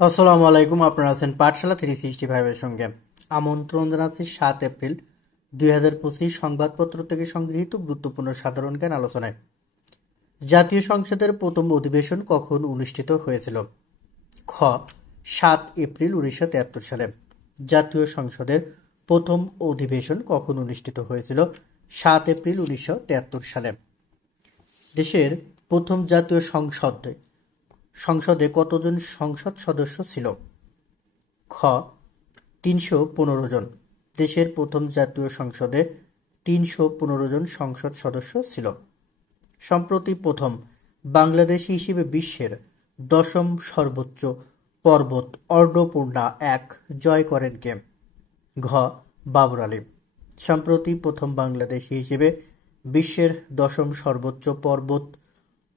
আসসালামু আলাইকুম। আপনারা আছেন পাঠশালা 365 এর সঙ্গে। আমন্ত্রণ জানাচ্ছি 7 এপ্রিল 2025 সংবাদপত্র থেকে সংগৃহীত গুরুত্বপূর্ণ সাধারণ জ্ঞান আলোচনায়। জাতীয় সংসদের প্রথম অধিবেশন কখন অনুষ্ঠিত হয়েছিল? খ 7 এপ্রিল 1973 সালে। জাতীয় সংসদের প্রথম অধিবেশন কখন অনুষ্ঠিত হয়েছিল? 7 এপ্রিল 1973 সালে। দেশের প্রথম জাতীয় সংসদে কতজন সংসদ সদস্য ছিল? খ 315 জন। দেশের প্রথম জাতীয় সংসদে 315 জন সংসদ সদস্য ছিল। সম্প্রতি প্রথম বাংলাদেশী হিসেবে বিশ্বের 10ম সর্বোচ্চ পর্বত অন্নপূর্ণা 1 জয় করেন কে? ঘ বাবর আলী। সম্প্রতি প্রথম বাংলাদেশী হিসেবে বিশ্বের 10ম সর্বোচ্চ পর্বত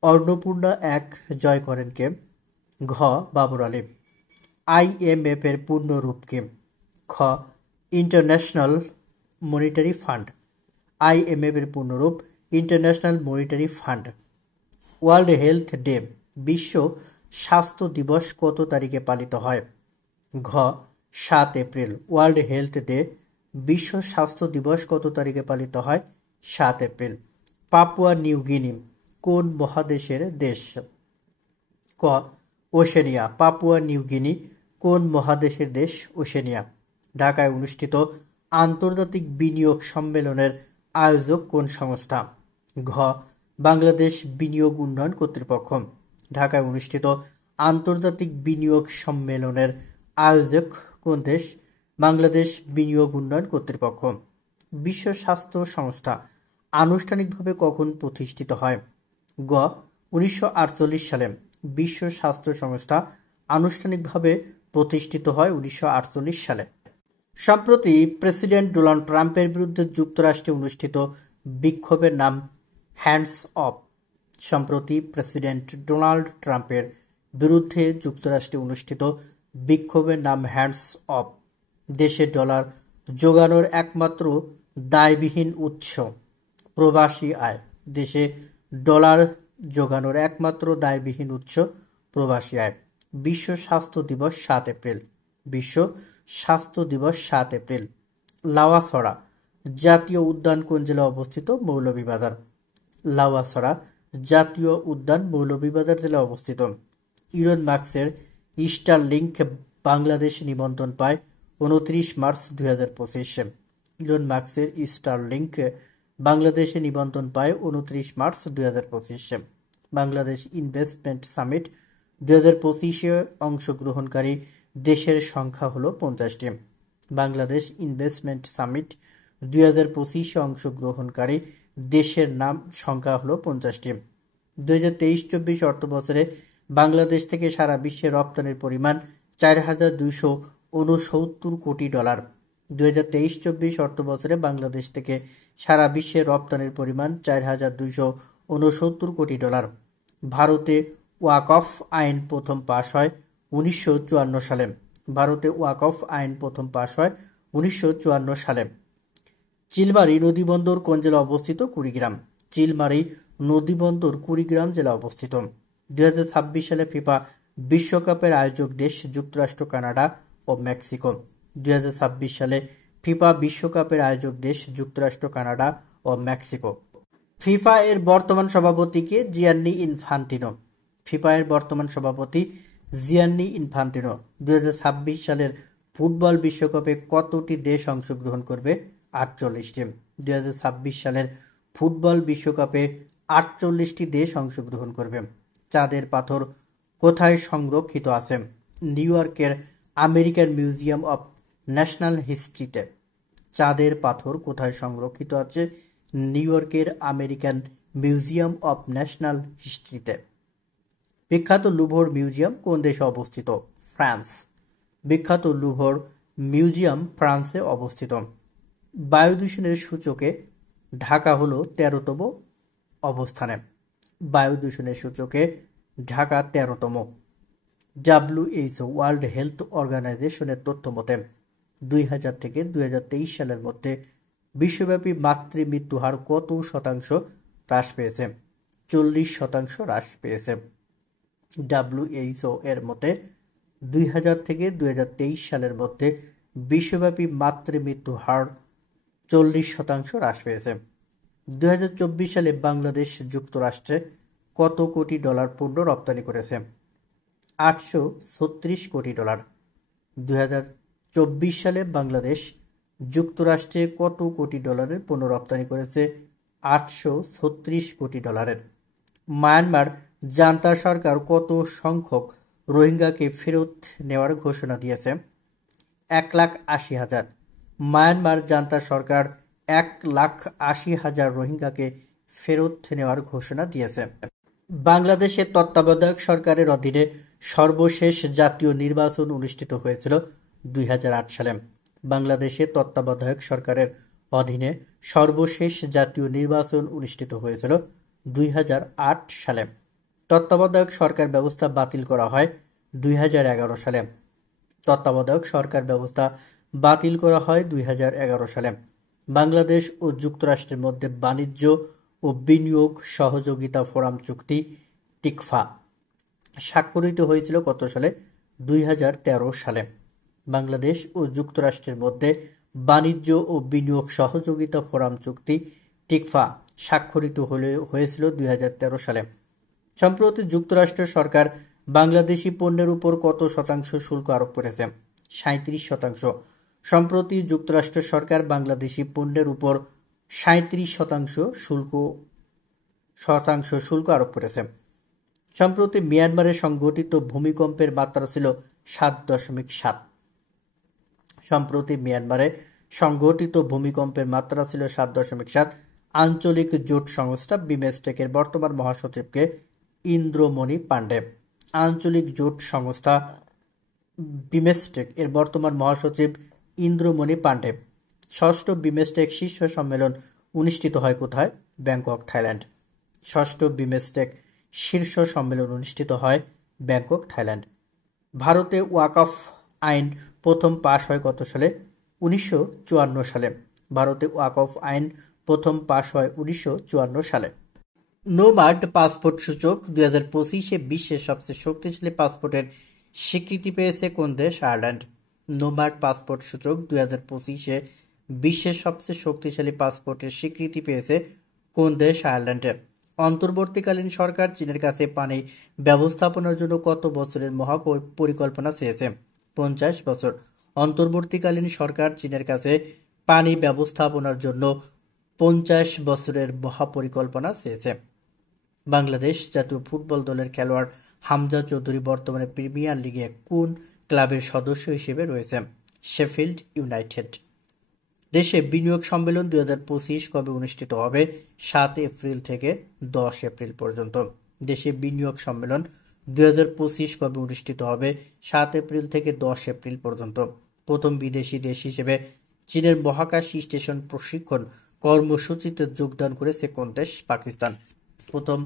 অন্নপূর্ণা 1 জয় করেন কে? ঘ বাবর আলী। IMF এর পূর্ণ রূপ কি? খ ইন্টারন্যাশনাল মনিটারি ফান্ড। IMF এর পূর্ণরূপ international monetary fund. World health day বিশ্ব স্বাস্থ্য দিবস কত তারিখে পালিত হয়? ঘ 7 এপ্রিল। ওয়ার্ল্ড হেলথ ডে বিশ্ব স্বাস্থ্য দিবস কত তারিখে পালিত হয়? 7 এপ্রিল। পাপুয়া নিউ গিনি কোন মহাদেশের দেশ? ক ওশেনিয়া। পাপুয়া নিউ গিনি কোন মহাদেশের দেশ? ওশেনিয়া। ঢাকায় অনুষ্ঠিত আন্তর্জাতিক বিনিয়োগ সম্মেলনের আয়োজক কোন সংস্থা? ঘ বাংলাদেশ বিনিয়োগ উন্নয়ন কর্তৃপক্ষ। ঢাকায় অনুষ্ঠিত আন্তর্জাতিক বিনিয়োগ সম্মেলনের আয়োজক কোন দেশ? বাংলাদেশ বিনিয়োগ উন্নয়ন কর্তৃপক্ষ। বিশ্ব স্বাস্থ্য সংস্থা আনুষ্ঠানিকভাবে কখন প্রতিষ্ঠিত হয়? গ 1948 সালে। বিশ্ব স্বাস্থ্য সংস্থা আনুষ্ঠানিকভাবে প্রতিষ্ঠিত হয় 1948 সালে। সম্প্রতি প্রেসিডেন্ট ডোনাল্ড ট্রাম্পের বিরুদ্ধে যুক্তরাষ্ট্রে অনুষ্ঠিত বিক্ষোভের নাম হ্যান্ডস অফ। সম্প্রতি প্রেসিডেন্ট ডোনাল্ড ট্রাম্পের বিরুদ্ধে যুক্তরাষ্ট্রে অনুষ্ঠিত বিক্ষোভের নাম হ্যান্ডস অফ। দেশে ডলার জোগানোর একমাত্র দায়বিহীন উৎস প্রবাসী আয়। দেশে ডলার জোগানোর একমাত্র দায়বিহীন উৎস প্রবাসী আয়। বিশ্ব স্বাস্থ্য দিবস 7 এপ্রিল। বিশ্ব স্বাস্থ্য দিবস 7 এপ্রিল। লাউয়াছড়া জাতীয় উদ্যান কোন জেলায় অবস্থিত? মৌলভীবাজার। লাউয়াছড়া জাতীয় উদ্যান মৌলভীবাজার জেলায় অবস্থিত। ইলন মাস্কের স্টারলিংক বাংলাদেশে নিবন্ধন পায় 29 মার্চ 2025। ইলন মাস্কের স্টারলিংক বাংলাদেশে নিবন্ধন পায় 29 মার্চ 2025। বাংলাদেশ ইনভেস্টমেন্ট সামিট 2025-এ অংশগ্রহণকারী দেশের সংখ্যা হল 50টি। বাংলাদেশ ইনভেস্টমেন্ট সামিট 2025-এ অংশগ্রহণকারী দেশের সংখ্যা হল 50টি। 2023-24 অর্থবছরে বাংলাদেশ থেকে সারা বিশ্বে রপ্তানির পরিমাণ 4,269 কোটি ডলার। 2023-24 অর্থবছরে বাংলাদেশ থেকে সারা বিশ্বে রপ্তানির পরিমাণ 4,269 কোটি ডলার। ভারতে ওয়াকফ আইন প্রথম পাশ হয় 1954 সালে। ভারতে ওয়াকফ আইন প্রথম পাশ হয় 1954 সালে। চিলমারী নদীবন্দর কোন জেলায় অবস্থিত? কুড়িগ্রাম। চিলমারী নদীবন্দর কুড়িগ্রাম জেলায় অবস্থিত। 2026 সালে ফিফা বিশ্বকাপের আয়োজক দেশ যুক্তরাষ্ট্র, কানাডা ও মেক্সিকো। 2026 সালে ফিফা বিশ্বকাপের আয়োজক দেশ যুক্তরাষ্ট্র, কানাডা ও মেক্সিকো। ফিফা এর বর্তমান সভাপতি কে? Gianni Infantino. ফিফা এর বর্তমান সভাপতি জিয়ান্নি ইনফান্তিনো। 2026 সালের ফুটবল বিশ্বকাপে কতটি দেশ অংশগ্রহণ করবে? 48টি। 2026 সালের ফুটবল বিশ্বকাপে 48টি দেশ অংশগ্রহণ করবে। চাঁদের পাথর কোথায় সংরক্ষিত আছে? নিউ ইয়র্কের আমেরিকান মিউজিয়াম অব ন্যাশনাল হিস্ট্রিতে। চাঁদের পাথর কোথায় সংরক্ষিত আছে? নিউ ইয়র্কের আমেরিকান মিউজিয়াম অব ন্যাশনাল হিস্ট্রিতে। বিখ্যাত লুভর মিউজিয়াম কোন দেশে অবস্থিত? ফ্রান্স। বিখ্যাত লুভর মিউজিয়াম ফ্রান্সে অবস্থিত। বায়ু দূষণের সূচকে ঢাকা হল 13তম অবস্থানে। বায়ু দূষণের সূচকে ঢাকা 13তম। WHO ওয়ার্ল্ড হেলথ অর্গানাইজেশনের তথ্য মতে 2000 থেকে 2023 সালের মধ্যে বিশ্বব্যাপী মাতৃমৃত্যু হার কত শতাংশ হ্রাস পেয়েছে? 40% হ্রাস পেয়েছে। WHO এর মতে 2000 থেকে 2023 সালের মধ্যে বিশ্বব্যাপী মাতৃমৃত্যু হার 40% হ্রাস পেয়েছে। 2024 সালে বাংলাদেশ যুক্তরাষ্ট্রে কত কোটি ডলার পণ্য রপ্তানি করেছে? 836 কোটি ডলার। 2024 সালে বাংলাদেশ যুক্তরাষ্ট্রে কত কোটি ডলারের পণ্য রপ্তানি করেছে? 836 কোটি ডলারের। মায়ানমার জান্তা সরকার কত সংখ্যক রোহিঙ্গাকে ফেরত নেওয়ার ঘোষণা দিয়েছে? 1,80,000। মায়ানমার জান্তা সরকার 1,80,000 রোহিঙ্গাকে ফেরত নেওয়ার ঘোষণা দিয়েছে। বাংলাদেশের তত্ত্বাবধায়ক সরকারের অধীনে সর্বশেষ জাতীয় নির্বাচন অনুষ্ঠিত হয়েছিল 2008 সালে। বাংলাদেশের তত্ত্বাবধায়ক সরকারের অধীনে সর্বশেষ জাতীয় নির্বাচন অনুষ্ঠিত হয়েছিল 2008 সালে। তত্ত্বাবধায়ক সরকার ব্যবস্থা বাতিল করা হয় 2011 সালে। তত্ত্বাবধায়ক সরকার ব্যবস্থা বাতিল করা হয় 2011 সালে। বাংলাদেশ ও যুক্তরাষ্ট্রের মধ্যে বাণিজ্য ও বিনিয়োগ সহযোগিতা ফোরাম চুক্তি টিকফা স্বাক্ষরিত হয়েছিল কত সালে? 2013 সালে। বাংলাদেশ ও যুক্তরাষ্ট্রের মধ্যে বাণিজ্য ও বিনিয়োগ সহযোগিতা ফোরাম চুক্তি টিকফা স্বাক্ষরিত হয়েছিল 2013 সালে। সম্প্রতি যুক্তরাষ্ট্র সরকার বাংলাদেশি পণ্যের উপর কত শতাংশ শুল্ক আরোপ করেছে? 37%। সম্প্রতি যুক্তরাষ্ট্র সরকার বাংলাদেশি পণ্যের উপর 37% শুল্ক আরোপ করেছে। সম্প্রতি মিয়ানমারে সংঘটিত ভূমিকম্পের মাত্রা ছিল 7.7। সম্প্রতি মিয়ানমারে সংঘটিত ভূমিকম্পের মাত্রা ছিল 7.7। আঞ্চলিক জোট সংস্থা বিমস্টেকের বর্তমান মহাসচিবকে ইন্দ্রমণি পাণ্ডে। আঞ্চলিক জোট সংস্থা বিমস্টেক এর বর্তমান মহাসচিব ইন্দ্রমণি পাণ্ডে। ষষ্ঠ বিমস্টেক শীর্ষ সম্মেলন অনুষ্ঠিত হয় কোথায়? Bangkok, Thailand. ষষ্ঠ বিমস্টেক শীর্ষ সম্মেলন অনুষ্ঠিত হয় ব্যাংকক, থাইল্যান্ড। ভারতে ওয়াকফ আইন প্রথম পাশ হয় কত সালে? 1954 সালে। ভারতে ওয়াকফ আইন প্রথম পাশ হয় 1954 সালে। নোমাড পাসপোর্ট সূচক 2025-এ বিশ্বের সবচেয়ে শক্তিশালী পাসপোর্টের স্বীকৃতি পেয়েছে কোন দেশ? আয়ারল্যান্ড। নোমাড পাসপোর্ট সূচক 2025-এ বিশ্বের সবচেয়ে শক্তিশালী পাসপোর্টের স্বীকৃতি পেয়েছে কোন দেশ? আয়ারল্যান্ডে। অন্তর্বর্তীকালীন সরকার চীনের কাছে পানি ব্যবস্থাপনার জন্য কত বছরের মহাপরিকল্পনা চেয়েছে? 50 বছর। অন্তর্বর্তীকালীন সরকার চীনের কাছে পানি ব্যবস্থাপনার জন্য 50 বছরের মহাপরিকল্পনা চেয়েছে। বাংলাদেশ জাতীয় ফুটবল দলের খেলোয়াড় হামজা চৌধুরী বর্তমানে প্রিমিয়ার লিগে কোন ক্লাবের সদস্য হিসেবে রয়েছে? Sheffield United. দেশে বিনিয়োগ সম্মেলন 2025 কবে অনুষ্ঠিত হবে? 7 এপ্রিল থেকে 10 এপ্রিল পর্যন্ত। দেশে বিনিয়োগ সম্মেলন 2025 কবে অনুষ্ঠিত হবে? 7 এপ্রিল থেকে 10 এপ্রিল পর্যন্ত। প্রথম বিদেশি দেশ হিসেবে চীনের মহাকাশ স্টেশন প্রশিক্ষণ কর্মসূচিতে যোগদান করেছে কোন দেশ? পাকিস্তান। প্রথম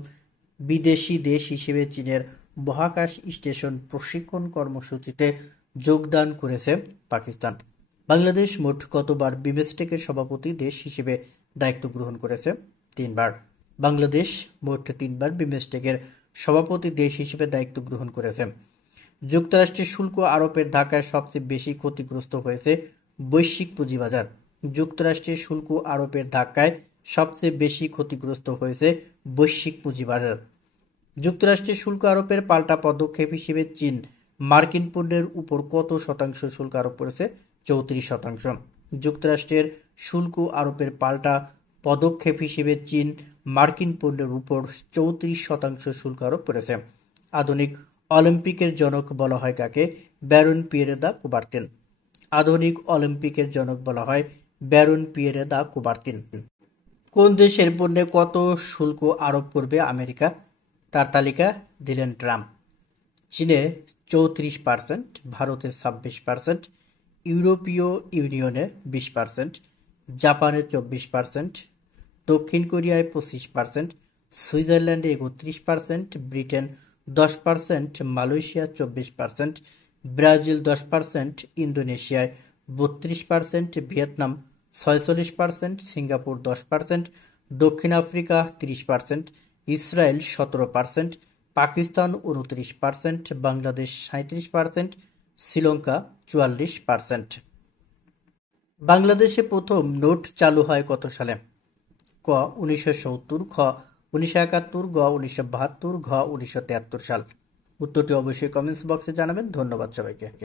বিদেশি দেশ হিসেবে চীনের মহাকাশ স্টেশন প্রশিক্ষণ কর্মসূচিতে যোগদান করেছে পাকিস্তান। বাংলাদেশ মোট কতবার বিমস্টেকের সভাপতি দেশ হিসেবে দায়িত্ব গ্রহণ করেছে? 3 বার। বাংলাদেশ মোট 3 বার বিমস্টেকের সভাপতি দেশ হিসেবে দায়িত্ব গ্রহণ করেছে। যুক্তরাষ্ট্রের শুল্ক আরোপের ধাক্কায় সবচেয়ে বেশি ক্ষতিগ্রস্ত হয়েছে বৈশ্বিক পুঁজিবাজার। যুক্তরাষ্ট্রের শুল্ক আরোপের ধাক্কায় সবচেয়ে বেশি ক্ষতিগ্রস্ত হয়েছে বৈশ্বিক পুঁজিবাজার। যুক্তরাষ্ট্রের শুল্ক আরোপের পাল্টা পদক্ষেপ হিসেবে চীন মার্কিন পণ্যের উপর কত শতাংশ শুল্ক আরোপ করেছে? 34%। যুক্তরাষ্ট্রের শুল্ক আরোপের পাল্টা পদক্ষেপ হিসেবে চীন মার্কিন পণ্যের উপর 34% শুল্ক আরোপ করেছে। আধুনিক অলিম্পিকের জনক বলা হয় কাকে? ব্যারন পিয়েরে দা কুবার্তিন। আধুনিক অলিম্পিকের জনক বলা হয় ব্যারন পিয়েরে দা কুবার্তিন। কোন দেশের পণ্যে কত শুল্ক আরোপ করবে আমেরিকা? তার তালিকা দিলেন ট্রাম্প। চীনে 34%, ভারতে 26%, ইউরোপীয় ইউনিয়নে 20%, জাপানে 24%, দক্ষিণ কোরিয়ায় 25%, সুইজারল্যান্ডে 31%, Britain 10%, Malaysia 24%, Brazil 10%, ইন্দোনেশিয়ায় 32%, Vietnam 46%, Singapore 10%, দক্ষিণ আফ্রিকা 30%, ইসরায়েল 17%, পাকিস্তান 29%, বাংলাদেশ 37%, শ্রীলঙ্কা 44%। বাংলাদেশে প্রথম নোট চালু হয় কত সালে? ক 1970, খ 1971, গ 1972, ঘ 1973 সাল। উত্তরটি অবশ্যই কমেন্টস বক্সে জানাবেন। ধন্যবাদ সবাইকে।